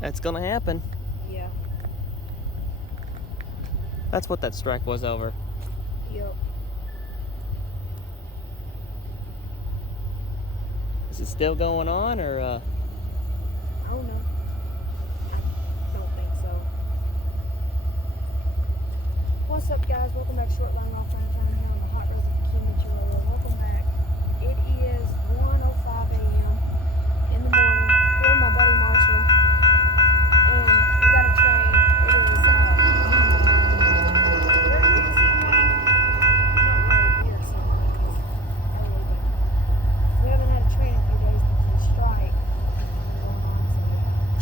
That's gonna happen. Yeah. That's what that strike was over. Yep. Is it still going on, or I don't know. I don't think so. What's up, guys? Welcome back to Short Line Off Time here on the Hot Roads of the Kiamichi Railroad. Welcome back. It is 1:05 a.m. in the morning. Here with my buddy Marshall, and we got a train. It is. Where are you sitting at? Not really here somewhere. Early, but we haven't had a train in a few days because of the strike going on. So.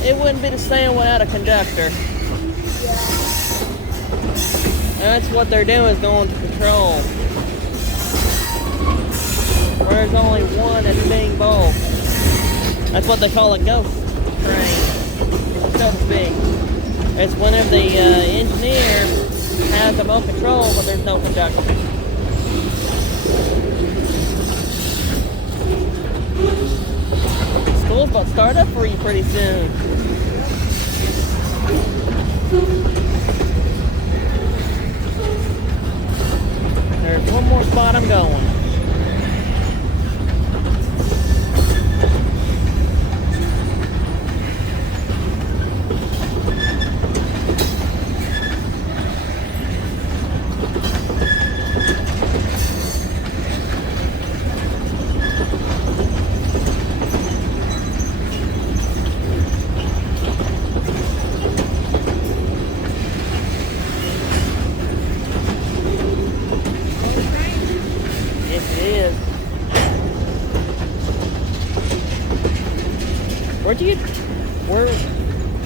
It wouldn't be the same without a conductor. That's what they're doing, is going to patrol. Where there's only one that's being both. That's what they call a ghost train, so to speak. It's whenever the engineer has them on control, but there's no conductor. School's about to start up for you pretty soon. There's one more spot I'm going.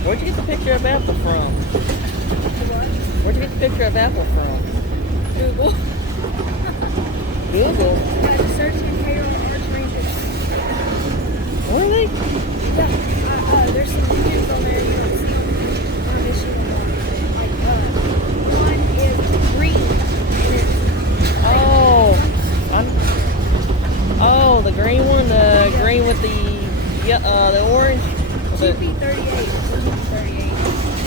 Where'd you get the picture of Apple from? What? Where'd you get the picture of Apple from? Google. Google? Yeah, just search in KRR train pictures. Where are they? Yeah, there's some videos on there you don't see on this shit. Like, one is green. And Oh, the green one? The green with the orange? GP38.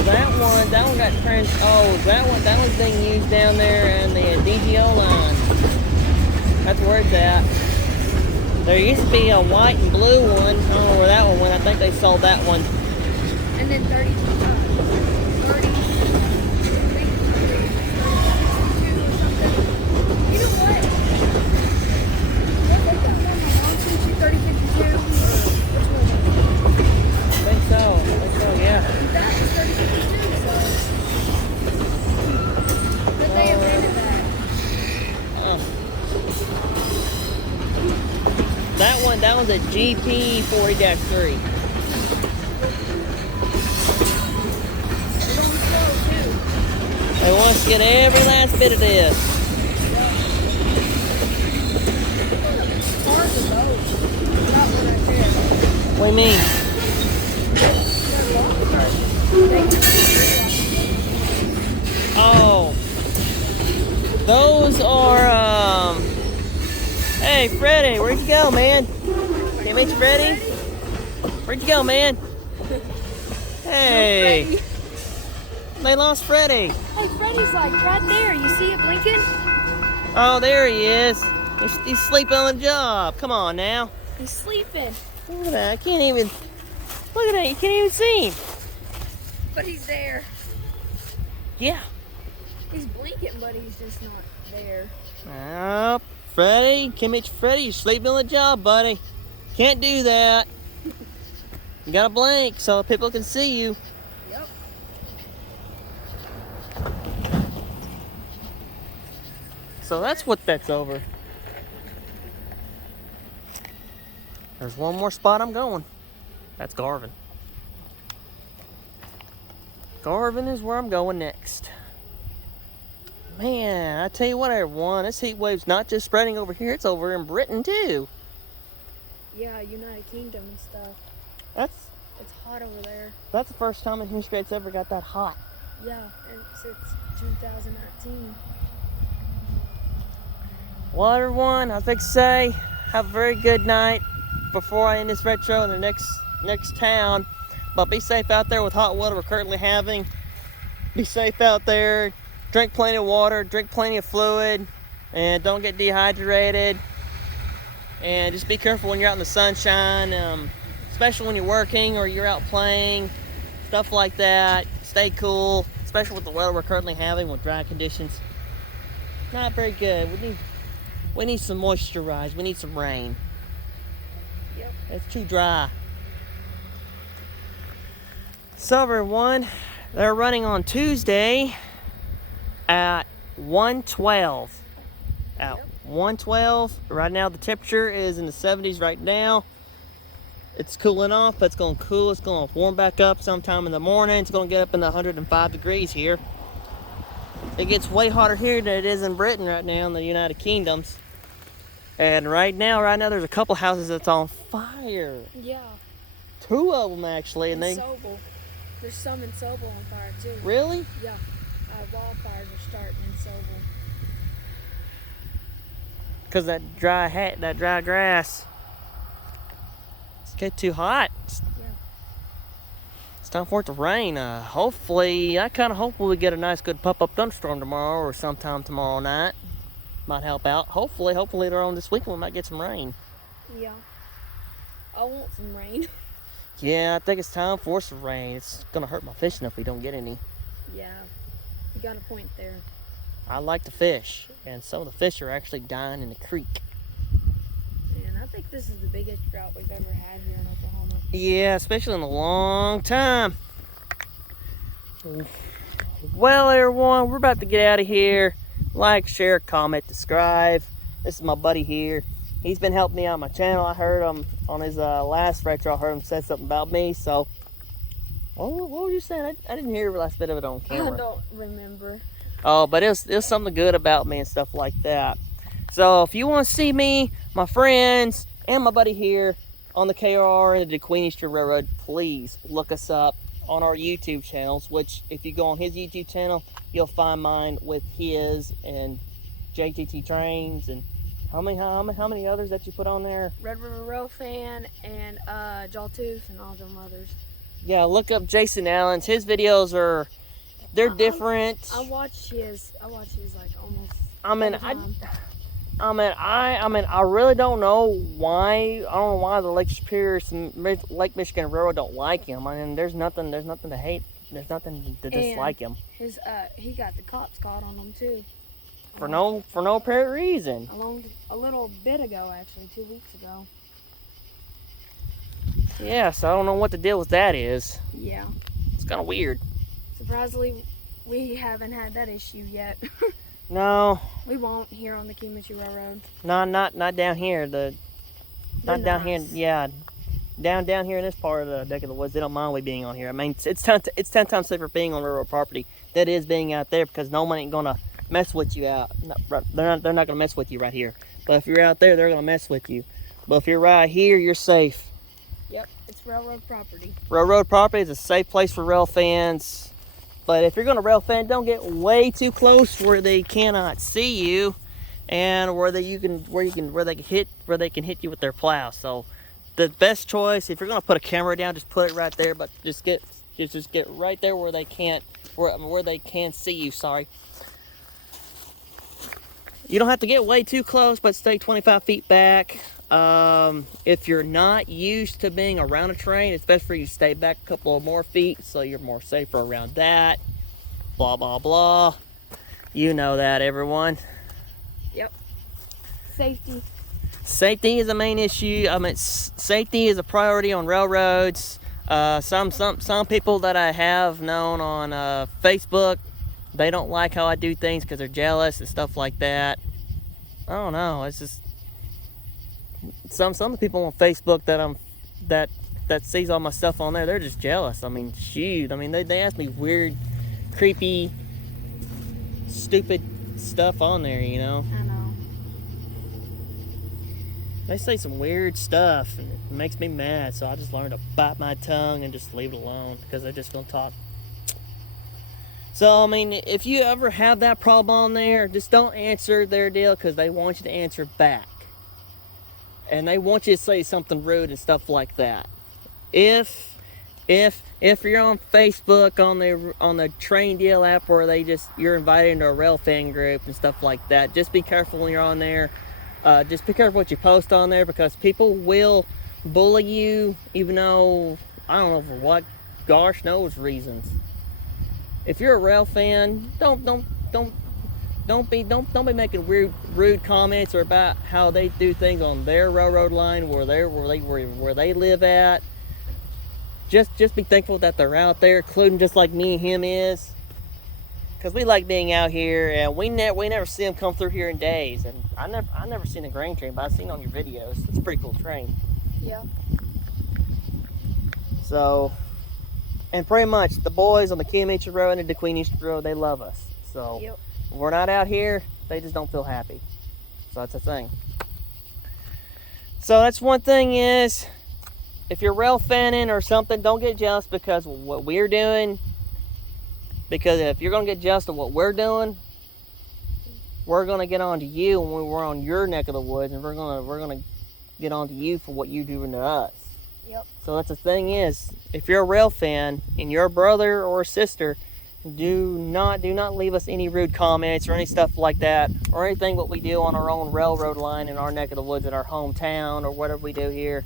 That one got that one's being used down there in the DGO line. That's where it's at. There used to be a white and blue one. I don't know where that one went. I think they sold that one. And then 30. You know what? What that one? 3052? Which one? I think so, yeah. That was 3052, so. But they abandoned that. That one's a GP40-3. It only sold two. They want us to get every last bit of this. Cars are those. That one right there. What do you mean? Oh, those are, hey Freddie, where'd you go, man? Thanks, Freddie. Where'd you go, man? Hey. They lost Freddie. Hey, Freddie's like right there. You see it blinking? Oh, there he is. He's sleeping on the job. Come on now. He's sleeping. Look at that. I can't even. Look at that. You can't even see him. But he's there. Yeah. He's blinking, but he's just not there. Oh, Freddie, Kiamichi Freddie, you're sleeping on the job, buddy. Can't do that. You gotta blink so people can see you. Yep. So that's what that's over. There's one more spot I'm going. That's Garvin. Garvin is where I'm going next. Man, I tell you what, everyone, this heat wave's not just spreading over here, it's over in Britain too. Yeah, United Kingdom and stuff. It's hot over there. That's the first time in history it's ever got that hot. Yeah, and since 2019. Well, everyone, I was about to say, have a very good night before I end this retro in the next town. But be safe out there with hot weather we're currently having. Be safe out there. Drink plenty of water, drink plenty of fluid, and don't get dehydrated. And just be careful when you're out in the sunshine, especially when you're working or you're out playing, stuff like that. Stay cool, especially with the weather we're currently having with dry conditions. Not very good. We need some moisturize. We need some rain. Yep. It's too dry. So everyone, they're running on Tuesday at 1:12. At 1:12. Right now the temperature is in the 70s right now. It's cooling off, but it's going to cool. It's going to warm back up sometime in the morning. It's going to get up in the 105 degrees here. It gets way hotter here than it is in Britain right now in the United Kingdoms. And right now there's a couple houses that's on fire. Yeah. 2 of them actually. And Sobel. There's some in Sobel on fire too. Really? Yeah. Wildfires are starting in Sobel. Because that dry grass. It's getting too hot. Yeah. It's time for it to rain. Hopefully, I kind of hope we get a nice good pop-up thunderstorm tomorrow or sometime tomorrow night. Might help out. Hopefully later on this week we might get some rain. Yeah. I want some rain. Yeah, I think it's time for some rain. It's gonna hurt my fishing if we don't get any. Yeah. You got a point there. I like to fish, and some of the fish are actually dying in the creek. Man, I think this is the biggest drought we've ever had here in Oklahoma. Yeah, especially in a long time. Well, everyone, we're about to get out of here. Like, share, comment, subscribe. This is my buddy here. He's been helping me out on my channel. I heard him on his last retro. I heard him say something about me. So, what were you saying? I didn't hear the last bit of it on camera. I don't remember. Oh, but it was something good about me and stuff like that. So if you want to see me, my friends, and my buddy here on the KRR and the Queen Eastern Railroad, please look us up on our YouTube channels, which if you go on his YouTube channel, you'll find mine with his and JTT Trains and how many others that you put on there? Red River Rail Fan and Jawtooth and all them others. Yeah, look up Jason Allen's. His videos they're different. I watch his like almost. I really don't know why. I don't know why the Lake Michigan Railroad don't like him. I mean, there's nothing to hate. There's nothing to dislike him. He got the cops caught on him too. For no apparent reason. A little bit ago, actually, 2 weeks ago. Yeah, so I don't know what the deal with that is. Yeah. It's kind of weird. Surprisingly, we haven't had that issue yet. No. We won't here on the Kiamichi Railroad. No, not down here. Down here. Yeah, down here in this part of the neck of the woods, they don't mind we being on here. I mean, it's 10 times safer being on railroad property than it is being out there because no one ain't gonna mess with you out. They're not gonna mess with you right here. But if you're out there, they're gonna mess with you. But if you're right here, you're safe. Yep, it's railroad property. Railroad property is a safe place for rail fans. But if you're gonna rail fan, don't get way too close where they cannot see you, and where they can hit you with their plow. So the best choice, if you're gonna put a camera down, just put it right there, but just get right there where they can't see you. Sorry. You don't have to get way too close, but stay 25 feet back. If you're not used to being around a train, it's best for you to stay back a couple of more feet so you're more safer around that. Blah, blah, blah. You know that, everyone. Yep. Safety. Safety is the main issue. I mean, safety is a priority on railroads. Some people that I have known on Facebook, they don't like how I do things because they're jealous and stuff like that. I don't know. It's just some of the people on Facebook that sees all my stuff on there, they're just jealous. I mean, shoot. I mean, they ask me weird, creepy, stupid stuff on there, you know. I know. They say some weird stuff and it makes me mad, so I just learned to bite my tongue and just leave it alone because they're just gonna talk. So, I mean, if you ever have that problem on there, just don't answer their deal because they want you to answer back. And they want you to say something rude and stuff like that. If you're on Facebook on the train deal app where you're invited into a rail fan group and stuff like that, just be careful when you're on there. Just be careful what you post on there because people will bully you, even though I don't know for what gosh knows reasons. If you're a rail fan, don't be making rude comments or about how they do things on their railroad line where they live at. Just be thankful that they're out there, including just like me and him is. Because we like being out here, and we never see them come through here in days. And I never seen a grain train, but I've seen it on your videos. It's a pretty cool train. Yeah. So, and pretty much the boys on the Kiamichi Road and the Queen East Road, they love us. So, Yep. when we're not out here, they just don't feel happy. So that's the thing. So that's one thing is, if you're rail fanning or something, don't get jealous because what we're doing. Because if you're going to get jealous of what we're doing, we're going to get on to you when we're on your neck of the woods, and we're going to get on to you for what you're doing to us. Yep. So that's the thing is, if you're a rail fan and you're a brother or a sister, do not leave us any rude comments or any stuff like that, or anything what we do on our own railroad line in our neck of the woods in our hometown or whatever we do here.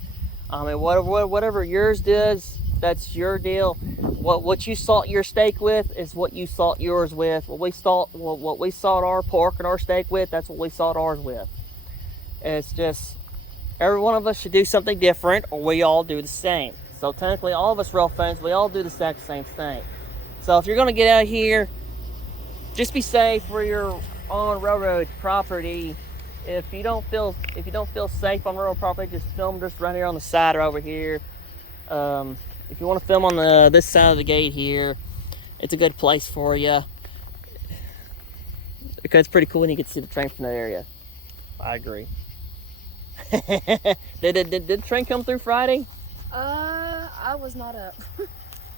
I mean, whatever yours does, that's your deal. What you salt your steak with is what you salt yours with. What we salt our pork and our steak with, that's what we salt ours with. It's just every one of us should do something different, or we all do the same. So technically, all of us rail fans, we all do the exact same thing. So if you're gonna get out here, just be safe where you're on railroad property. If you don't feel safe on railroad property, just film just right here on the side or over here. If you want to film on this side of the gate here, it's a good place for you because it's pretty cool and you can see the train from that area. I agree. Did the train come through Friday? I was not up.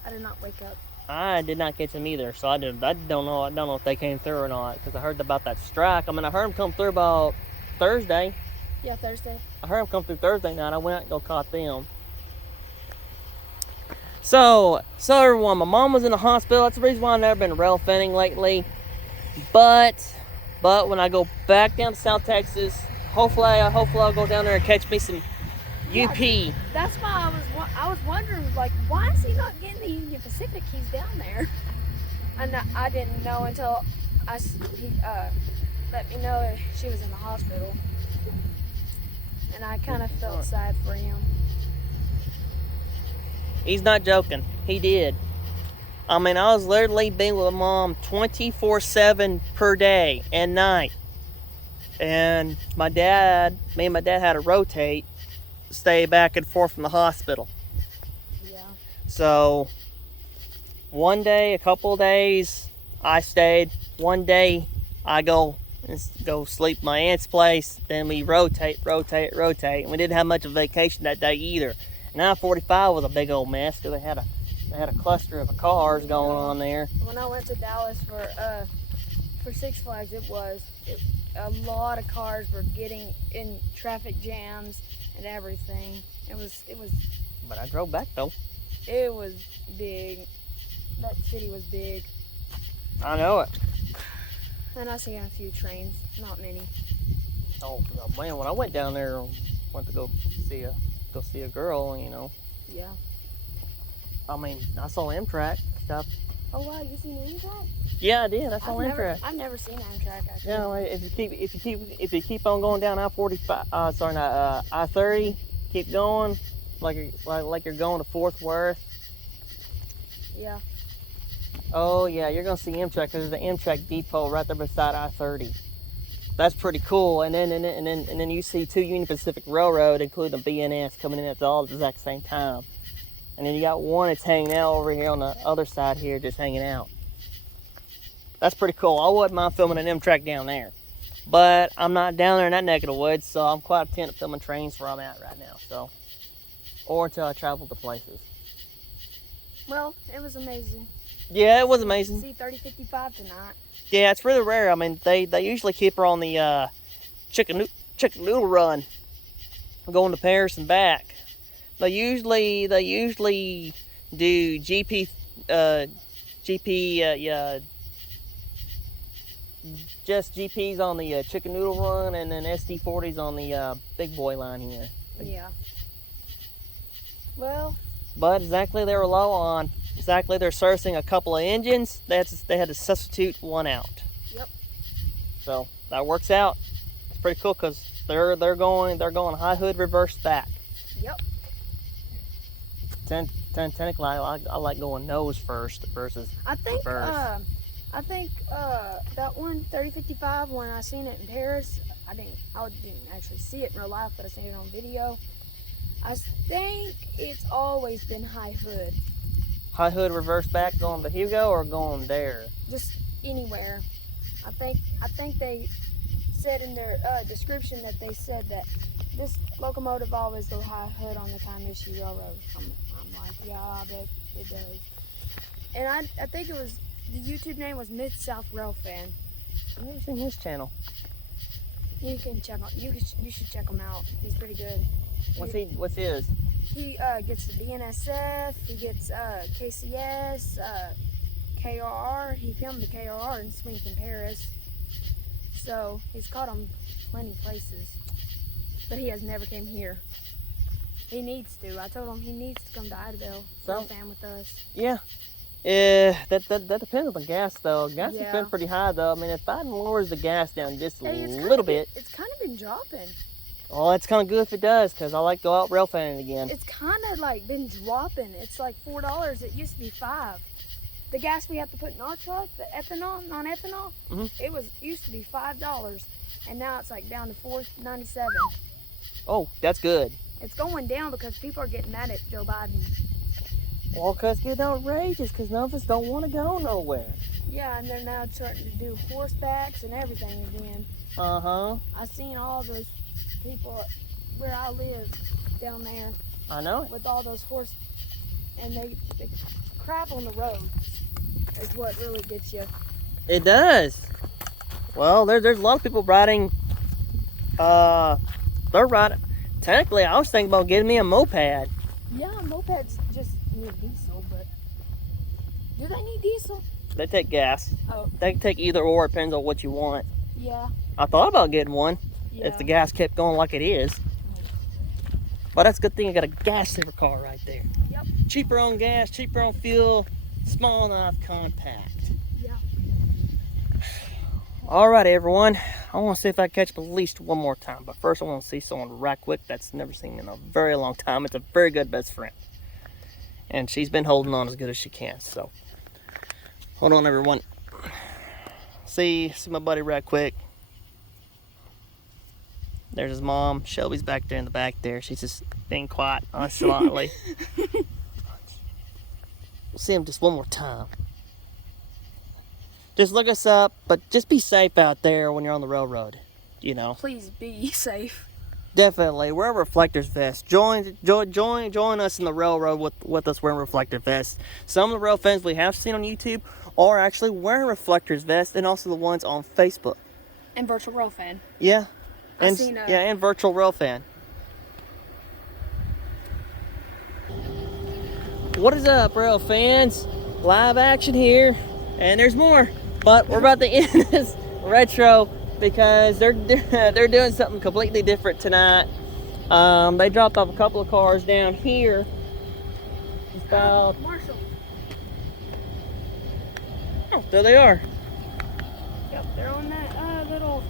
I did not wake up. I did not catch them either, so I don't know if they came through or not because I heard about that strike. I mean, I heard them come through about Thursday. Yeah, Thursday. I heard them come through Thursday night. I went out and go caught them. So everyone, my mom was in the hospital. That's the reason why I've never been rail fanning lately. But when I go back down to South Texas, hopefully I'll go down there and catch me some UP. Yeah, that's why I was wondering, like, why is he not getting the Union Pacific? He's down there. And I didn't know until he let me know that she was in the hospital. And I kind of felt sad for him. He's not joking. He did. I mean, I was literally being with mom 24/7 per day and night. And me and my dad had to rotate, stay back and forth from the hospital. Yeah. So, one day, a couple of days, I stayed. One day, I go sleep at my aunt's place. Then we rotate. And we didn't have much of a vacation that day either. 945 was a big old mess because they had a cluster of cars going on there. When I went to Dallas for Six Flags, a lot of cars were getting in traffic jams, and everything. It was But I drove back though. it was big. That city was big. I know it. And I seen a few trains, not many. Oh man, when I went down there, went to go see a girl, you know. Yeah. I mean, I saw Amtrak stuff. Oh wow, you seen Amtrak? Yeah, I did. I saw Amtrak. I've never seen Amtrak actually. Yeah, like, if you keep on going down I-45, I-30, keep going like you're going to Fort Worth. Yeah. Oh yeah, you're gonna see Amtrak. There's the Amtrak depot right there beside I-30. That's pretty cool. And then you see two Union Pacific Railroad, including the BNS, coming in at all the exact same time. And then you got one that's hanging out over here on the other side here, just hanging out. That's pretty cool. I wouldn't mind filming an Amtrak down there. But I'm not down there in that neck of the woods, so I'm quite content of filming trains where I'm at right now. So, or until I travel to places. Well, it was amazing. Yeah, it was amazing. See 3055 tonight. Yeah, it's really rare. I mean, they usually keep her on the chicken noodle run, going to Paris and back. They usually do just GPs on the chicken noodle run, and then SD40s on the big boy line here. Yeah. Well. But exactly, they were low on. Exactly, they're servicing a couple of engines. They had to substitute one out. Yep. So that works out. It's pretty cool because they're going high hood reverse back. Yep. Technically, I like going nose first versus reverse. I think that one 3055, when I seen it in Paris, I didn't actually see it in real life, but I seen it on video. I think it's always been high hood. High hood reverse back going to Hugo or going there? Just anywhere. I think they said in their description that they said that this locomotive always go high hood on the Kiamichi Railroad. I'm like, yeah, I bet it does. And I think it was, the YouTube name was Mid-South Rail Fan. I've never seen his channel. You can check out. You should check him out. He's pretty good. What's his? He gets the BNSF. He gets KCS, KRR. He filmed the KRR in Swinton, Paris. So he's caught on plenty places, but he has never came here. He needs to. I told him he needs to come to Idabel, Rail Fan with us. Yeah. That depends on the gas though. Gas has been pretty high though. I mean, if Biden lowers the gas down just a little bit, it's kind of been dropping. Oh, that's kind of good if it does, because I like to go out rail fanning again. It's kind of like been dropping. It's like $4. It used to be $5. The gas we have to put in our truck, the ethanol, non-ethanol, it used to be $5, and now it's like down to $4.97. Oh, that's good. It's going down because people are getting mad at Joe Biden. Well, because it's getting outrageous, because none of us don't want to go nowhere. Yeah, and they're now starting to do horsebacks and everything again. Uh-huh. I seen all those people where I live down there. I know it. With all those horse, and they crap on the roads is what really gets you. It does. Well, there's a lot of people riding. They're riding. Technically, I was thinking about getting me a moped. Yeah, mopeds just need diesel, but do they need diesel? They take gas. Oh. They can take either or. It depends on what you want. Yeah. I thought about getting one if the gas kept going like it is. But that's a good thing I got a gas saver car right there. Yep. Cheaper on gas, cheaper on fuel, small enough, compact. Yeah. Alright everyone, I want to see if I can catch up at least one more time. But first I want to see someone right quick that's never seen me in a very long time. It's a very good best friend. And she's been holding on as good as she can. So, hold on everyone. See my buddy right quick. There's his mom. Shelby's back there in the back there. She's just being quiet nonchalantly. We'll see him just one more time. Just look us up, but just be safe out there when you're on the railroad. You know. Please be safe. Definitely. Wear a reflectors vest. Join us in the railroad with us wearing reflector vests. Some of the rail fans we have seen on YouTube are actually wearing reflectors vests, and also the ones on Facebook. And Virtual Rail Fan. Yeah. And seen and Virtual Rail Fan. What is up, rail fans? Live action here, and there's more. But we're about to end this retro because they're doing something completely different tonight. They dropped off a couple of cars down here. It's about Marshall. oh, there they are. Yep, they're on that little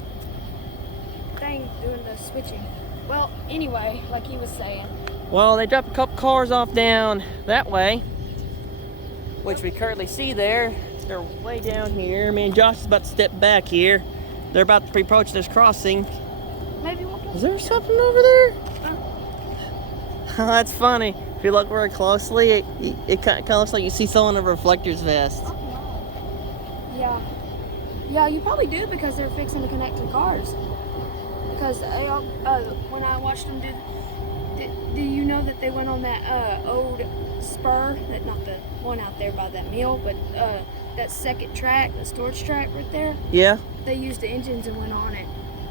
thing doing the switching. Well, anyway, like he was saying. Well, they dropped a couple cars off down that way, which we currently see there. They're way down here. Me and Josh is about to step back here. They're about to approach this crossing. Maybe we'll Is there something over there? That's funny. If you look very closely, it kind of looks like you see someone in a reflector's vest. Yeah. Yeah, you probably do because they're fixing to connect to cars. Because when I watched them do you know that they went on that old spur, that not the one out there by that mill, but that second track, the storage track right there? Yeah. They used the engines and went on it,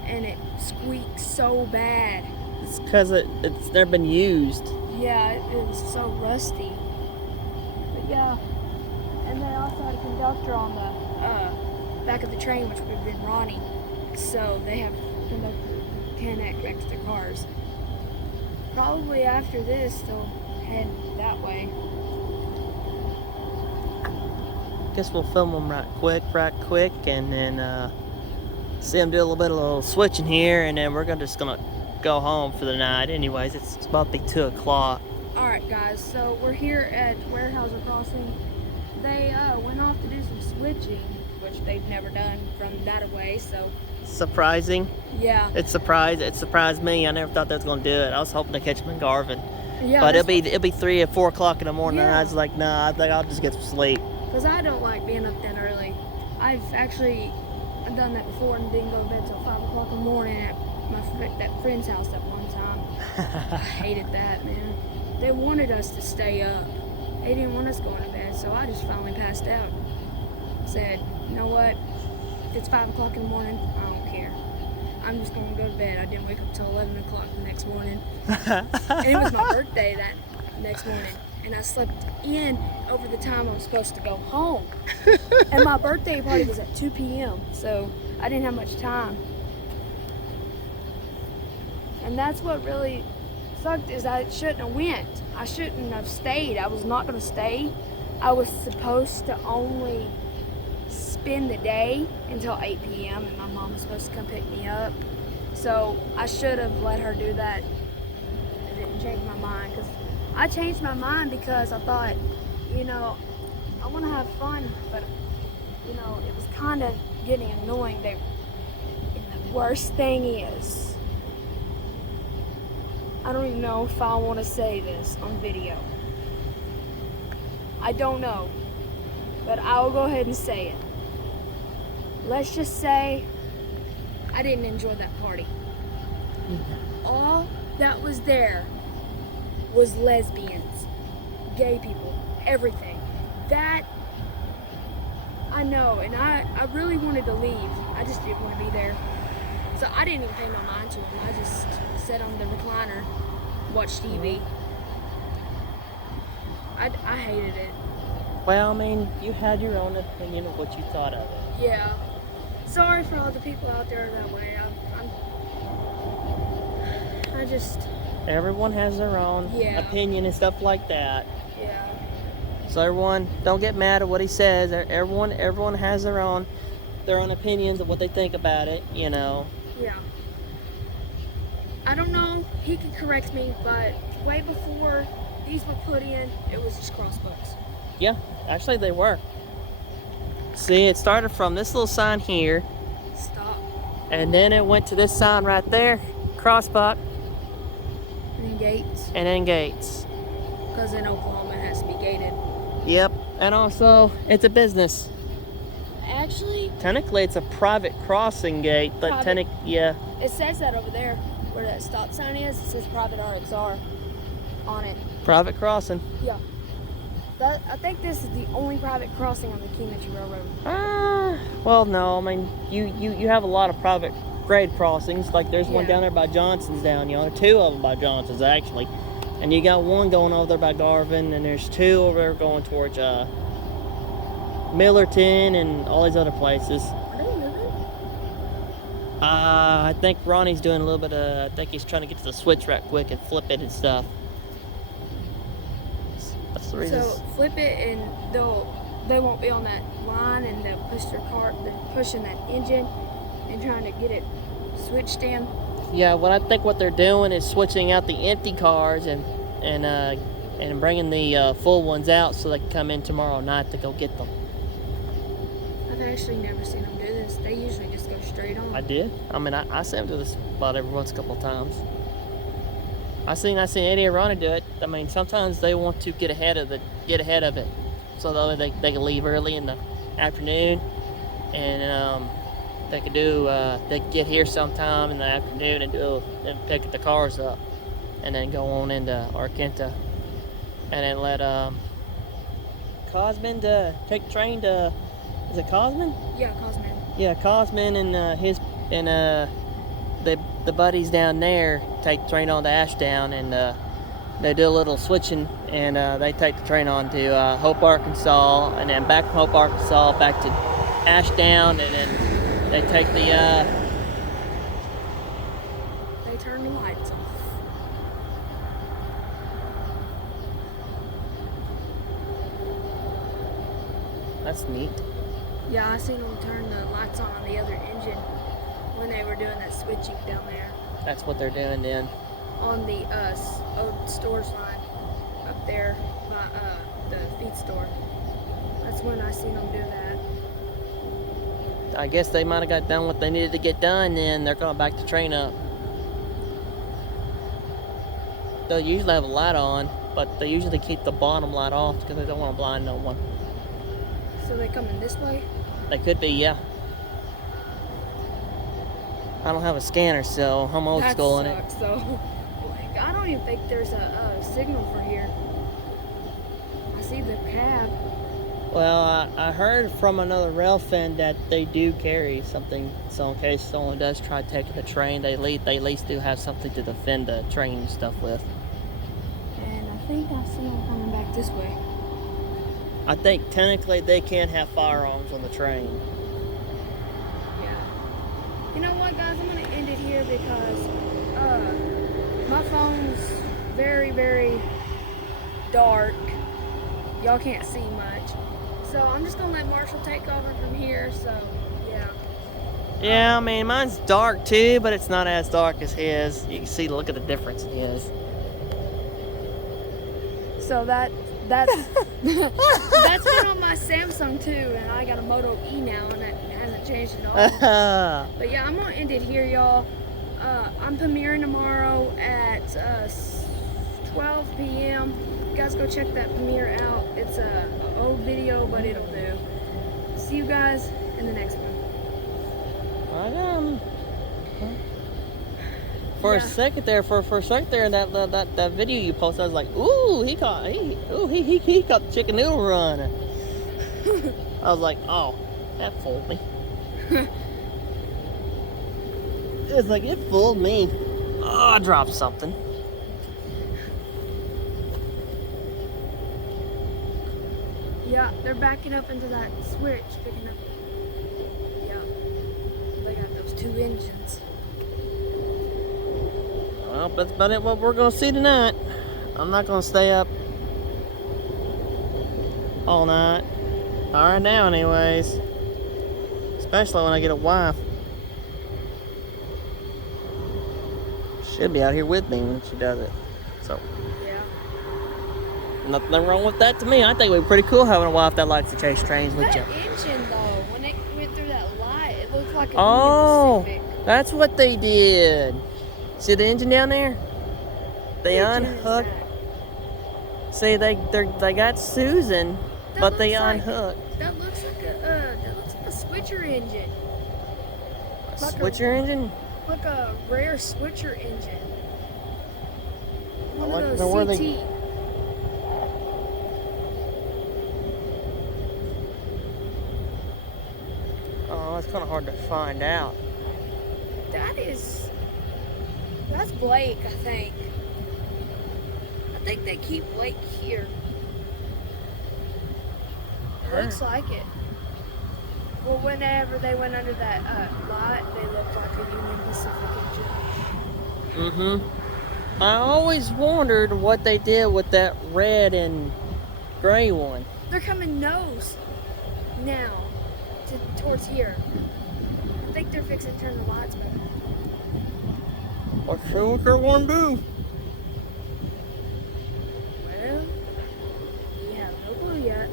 and it squeaked so bad. It's because it's never been used. Yeah, it was so rusty. But yeah, and they also had a conductor on the back of the train, which would have been Ronnie. So they have conductor connect back to their cars. Probably after this, they'll head that way. Guess we'll film them right quick, and then see them do a little bit of switching here, and then we're just gonna go home for the night. Anyways, it's about to be 2 o'clock. All right, guys. So we're here at Warehouser Crossing. They went off to do some switching, which they've never done from that away. So surprising. Yeah. It surprised me. I never thought they was gonna do it. I was hoping to catch them in Garvin. Yeah. But it'll be 3 or 4 o'clock in the morning, and Yeah. I was like, nah, I think I'll just get some sleep. Because I don't like being up that early. I've done that before and didn't go to bed till 5 o'clock in the morning at that friend's house that one time. I hated that, man. They wanted us to stay up. They didn't want us going to bed, so I just finally passed out. Said, you know what? If it's 5 o'clock in the morning, I don't care. I'm just going to go to bed. I didn't wake up till 11 o'clock the next morning. And it was my birthday that next morning. And I slept in over the time I was supposed to go home. And my birthday party was at 2 p.m. So I didn't have much time. And that's what really sucked, is I shouldn't have went. I shouldn't have stayed. I was not going to stay. I was supposed to only spend the day until 8 p.m. and my mom was supposed to come pick me up. So I should have let her do that. I didn't change my mind, because I changed my mind because I thought, I want to have fun, but it was kind of getting annoying. And the worst thing is, I don't even know if I want to say this on video. I don't know, but I will go ahead and say it. Let's just say I didn't enjoy that party. All that was there was lesbians, gay people, everything. That, I know, and I really wanted to leave. I just didn't want to be there. So I didn't even pay no mind to them. I just sat on the recliner, watched TV. I hated it. Well, I mean, you had your own opinion of what you thought of it. Yeah. Sorry for all the people out there that way. Everyone has their own opinion and stuff like that. Yeah. So everyone, don't get mad at what he says. Everyone has their own opinions of what they think about it. Yeah. I don't know. He could correct me, but way before these were put in, it was just crossbucks. Yeah, actually they were. See, it started from this little sign here. Stop. And then it went to this sign right there, crossbuck. And then gates. And then gates. Because in Oklahoma it has to be gated. Yep, and also it's a business. Actually, technically it's a private crossing gate, but yeah. It says that over there, where that stop sign is. It says private RXR on it. Private crossing. Yeah. I think this is the only private crossing on the Kiamichi Railroad. Well, no. I mean, you have a lot of private grade crossings. Like there's one down there by Johnson's down yonder. 2 of them by Johnson's actually. And you got one going over there by Garvin, and there's two over there going towards Millerton and all these other places. Are they moving? I think Ronnie's doing a little bit of, I think he's trying to get to the switch right quick and flip it and stuff. That's the reason. So flip it and they won't be on that line, and they'll push their car. They're pushing that engine and trying to get it switched in. Yeah, what I think what they're doing is switching out the empty cars and bringing the full ones out so they can come in tomorrow night to go get them. I've actually never seen them do this. They usually just go straight on. I did. I mean, I see them do this about every once a couple of times. I seen Eddie and Ronnie do it. I mean, sometimes they want to get ahead of it, so that way they can leave early in the afternoon, and they could do. They could get here sometime in the afternoon and pick the cars up, and then go on into Argenta, and then let Cosman take the train to. Is it Cosman? Yeah, Cosman. Yeah, Cosman and the buddies down there take the train on to Ashdown, and they do a little switching, and they take the train on to Hope, Arkansas, and then back from Hope, Arkansas back to Ashdown, and then they take the They turn the lights off. That's neat. Yeah, I seen them turn the lights on the other engine when they were doing that switching down there That's what they're doing then. on the old stores line up there by the feed store. That's when I seen them do that. I guess they might have got done what they needed to get done, then they're going back to train up. They'll usually have a light on, but they usually keep the bottom light off because they don't want to blind no one. So they coming this way? They could be, yeah. I don't have a scanner, so I'm old school in it. That sucks, though. Like, I don't even think there's a signal for here. I see the cab. Well, I heard from another rail fan that they do carry something, so in case someone does try taking the train, they at least do have something to defend the train and stuff with. And I think I see them coming back this way. I think technically they can't have firearms on the train. Yeah. You know what, guys? I'm going to end it here because my phone's very, very dark. Y'all can't see much. So I'm just going to let Marshall take over from here. So, yeah. Yeah, I mean, mine's dark too, but it's not as dark as his. You can see, look at the difference in his. So that's that's been on my Samsung too, and I got a Moto E now, and it hasn't changed at all. But yeah, I'm gonna end it here, y'all. I'm premiering tomorrow at 12 p.m. You guys go check that premiere out. It's a old video, but it'll do. See you guys in the next one. For a second there, in that video you posted, I was like, ooh, he caught the chicken noodle run. I was like, oh, that fooled me. It's like, it fooled me. Oh, I dropped something. Yeah, they're backing up into that switch, picking up. Yeah, they got those two engines. Well, that's about it what we're going to see tonight. I'm not going to stay up all night. All right now, anyways. Especially when I get a wife. She'll be out here with me when she does it. So, Yeah. nothing wrong with that to me. I think it would be pretty cool having a wife that likes to chase trains with you. That engine, though, when it went through that light, it looked like a Oh, Union Pacific. that's what they did. See the engine down there? They What engine is unhooked. that? See, they got Susan, That but they looks like- unhooked. That looks like a switcher engine. Like a- Switcher engine? Like a rare switcher engine. I One like of to those know where they- CT. Oh, it's kind of hard to find out. That's Blake, I think. I think they keep Blake here. Looks like it. Well, whenever they went under that lot, they looked like a Union Pacific engine. I always wondered what they did with that red and gray one. They're coming nose now towards here. I think they're fixing to turn the lights back on. Let's see what they want to do. Well, we have no clue yet.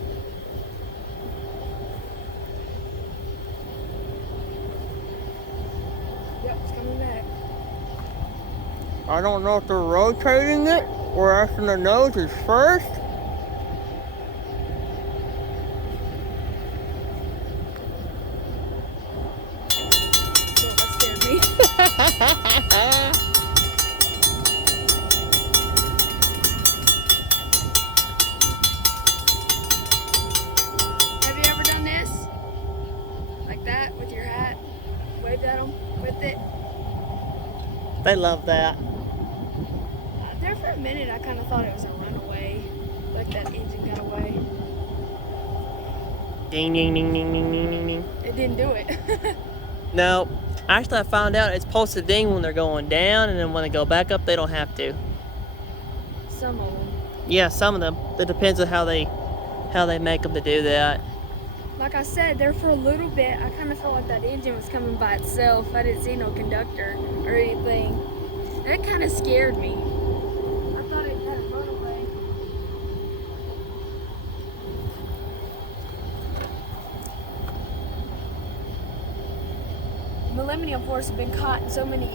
Yep, it's coming back. I don't know if they're rotating it or asking the noses first. So that scared me. Have you ever done this? Like that with your hat? Waved at them with it? They love that. There for a minute, I kind of thought it was a runaway, like that engine got away. Ding, ding, ding, ding, ding, ding, ding, ding. It didn't do it. No, actually I found out it's supposed to ding when they're going down, and then when they go back up, they don't have to. Some of them. Yeah, some of them. It depends on how they make them to do that. Like I said, there for a little bit, I kind of felt like that engine was coming by itself. I didn't see no conductor or anything. That kind of scared me. I thought it had a runaway. Millennium Force have been caught in so many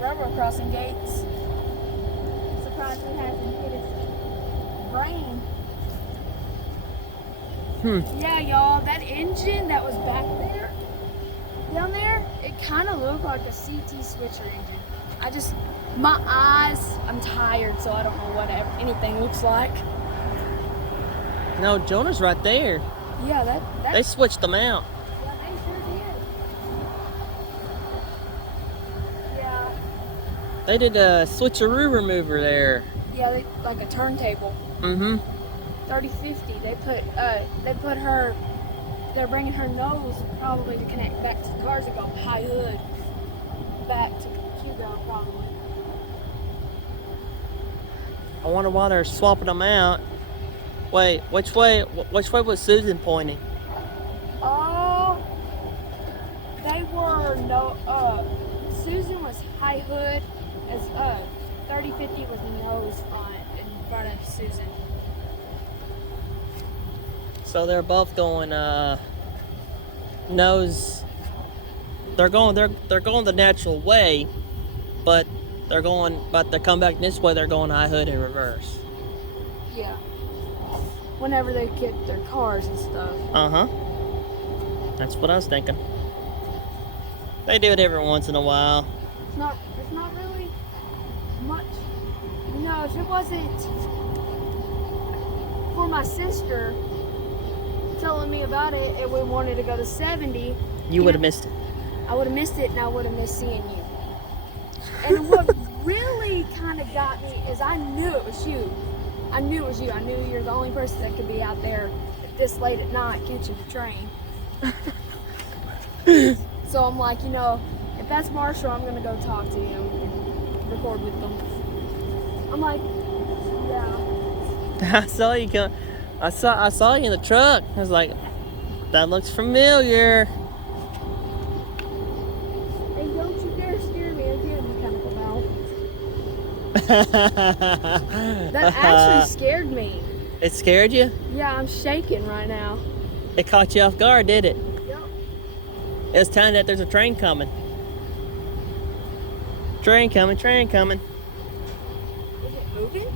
railroad crossing gates. Surprised we hasn't hit his brain. Yeah, y'all, that engine that was back there, down there, it kind of looked like a CT switcher engine. My eyes, I'm tired, so I don't know what anything looks like. No, Jonah's right there. Yeah, They switched them out. Yeah, they sure did. Yeah. They did a switcheroo remover there. Yeah, like a turntable. 3050. They're bringing her nose probably to connect back to the cars and go high hood back to Hugo probably. I wonder why they're swapping them out. Wait, which way was Susan pointing? Oh, Susan was high hood as 3050 was nose in front of Susan. So they're both going nose. They're going the natural way, but they're coming back this way. They're going high hood in reverse. Yeah. Whenever they get their cars and stuff. That's what I was thinking. They do it every once in a while. It's not really much. You know, if it wasn't for my sister telling me about it and we wanted to go to 70, you would have missed it. I would have missed it, and I would have missed seeing you. And what really kind of got me is I knew it was you. I knew it was you. I knew you're the only person that could be out there this late at night catching the train. So I'm like, you know, if that's Marshall, I'm gonna go talk to him and record with them. I'm like, yeah. I saw you come. I saw you in the truck. I was like, that looks familiar. Hey, don't you dare scare me again, mechanical mouth. That actually scared me. It scared you? Yeah, I'm shaking right now. It caught you off guard, did it? Yep. It was telling that there's a train coming. Train coming, train coming. Is it moving?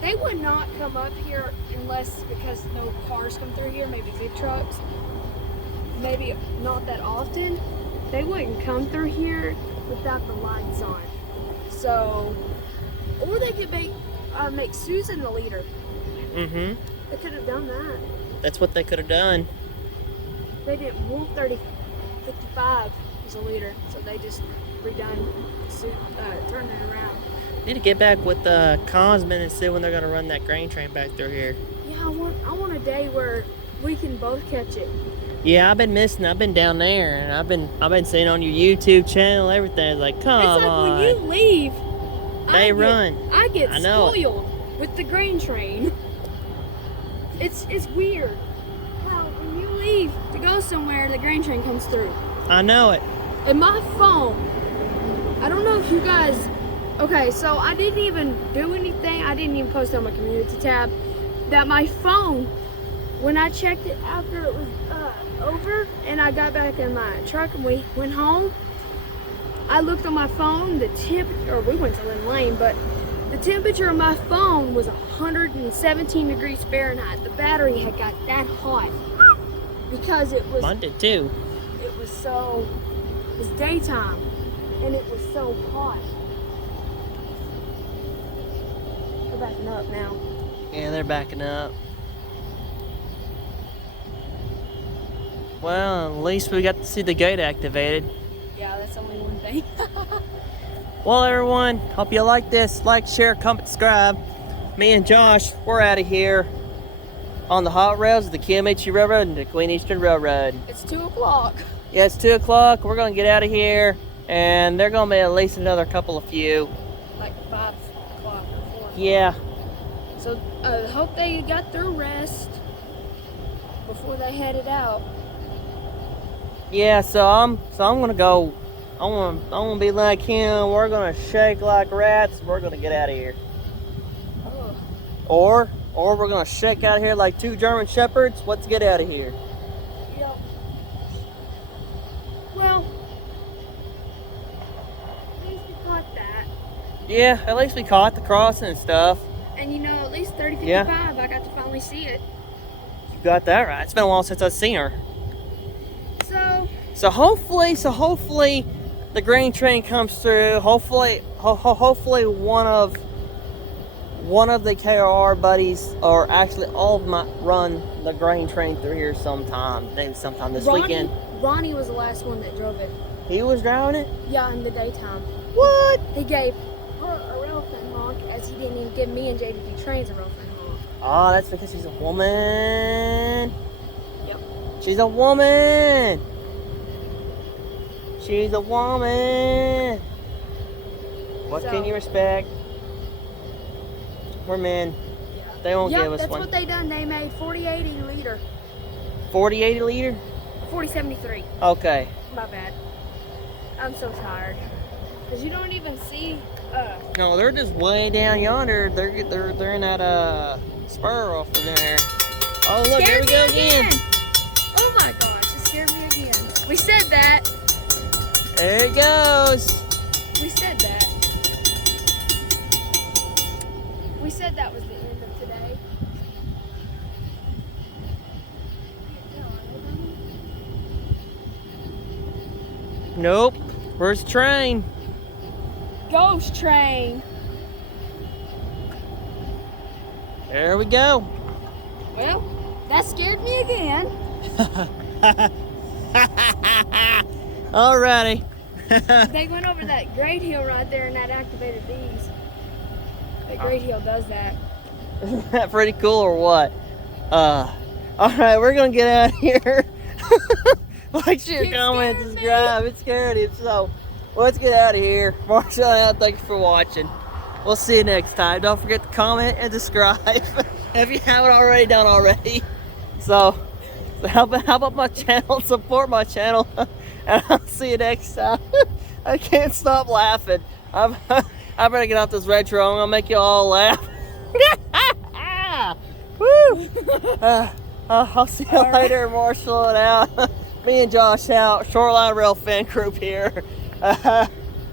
They would not come up here unless because no cars come through here, maybe big trucks. Maybe not that often. They wouldn't come through here without the lights on. So, or they could make Susan the leader. They could have done that. That's what they could have done. They didn't want 3055 as a leader, so they just redone, turned it around. Need to get back with Cosman and see when they're gonna run that grain train back through here. Yeah, I want a day where we can both catch it. Yeah, I've been missing. I've been down there, and I've been seeing on your YouTube channel, everything. It's like, come It's like on. when you leave, They run. I get I know it. spoiled with the grain train. It's weird how when you leave to go somewhere, the grain train comes through. I know it. And my phone, I don't know if you guys, okay, so I didn't even do anything. I didn't even post on my community tab that my phone, when I checked it after it was over and I got back in my truck and we went home, I looked on my phone, or we went to Lynn Lane, but the temperature of my phone was 117 degrees Fahrenheit. The battery had got that hot because it was. Mine did too. It was daytime and it was so hot. We're backing up now. Yeah, they're backing up. Well, at least we got to see the gate activated. Yeah, that's only one thing. Well, everyone, hope you like this. Like, share, comment, subscribe. Me and Josh, we're out of here on the hot rails of the Kiamichi Railroad and the Queen Eastern Railroad. It's 2 o'clock. Yeah, it's 2 o'clock. We're going to get out of here, and they're going to be at least another couple of few. Like 5 o'clock or 4. Yeah. So I hope they got their rest before they headed out. Yeah, so I'm gonna go. I'm gonna be like him. We're gonna shake like rats. We're gonna get out of here. Oh. Or we're gonna shake out of here like 2 German shepherds. Let's get out of here. Yep. Well, at least we caught that. Yeah, at least we caught the crossing and stuff. And you know, at least 30-55, Yeah. I got to finally see it. You got that right. It's been a while since I've seen her. So hopefully the grain train comes through. Hopefully one of the KRR buddies, or actually all of them, might run the grain train through here sometime. Maybe sometime this weekend. Ronnie was the last one that drove it. He was driving it? Yeah, in the daytime. What? He gave her a rail fin honk, as he didn't even give me and JDD Trains a rail fin honk. Oh, that's because she's a woman. Yep. She's a woman. She's a woman. What can you expect? We're men. Yeah. They won't give us that's one. what they done. They made 4080 liter. 40-80 liter? 4073. Okay. My bad. I'm so tired. Cause you don't even see. No, they're just way down yonder. They're in that spur off of there. Oh look, there we go again. Oh my gosh, it scared me again. We said that. There it goes. We said that. We said that was the end of today. Nope. Where's the train? Ghost train. There we go. Well, that scared me again. Alrighty. They went over that grade hill right there and that activated these. That grade hill does that. Isn't that pretty cool or what? Alright, we're gonna get out of here. Like, share, It comment, scared me. subscribe. It scared him. So, let's get out of here. Marshall out. Thank you for watching. We'll see you next time. Don't forget to comment and subscribe if you haven't already done already. So help out my channel, support my channel, and I'll see you next time. I can't stop laughing. I better get off this retro. I'm gonna make you all laugh. Woo! I'll see you later, Marshall and out. Me and Josh out. Shoreline Rail Fan Group here.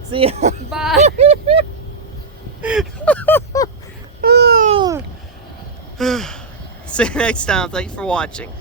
See ya. Bye. See you next time. Thanks for watching.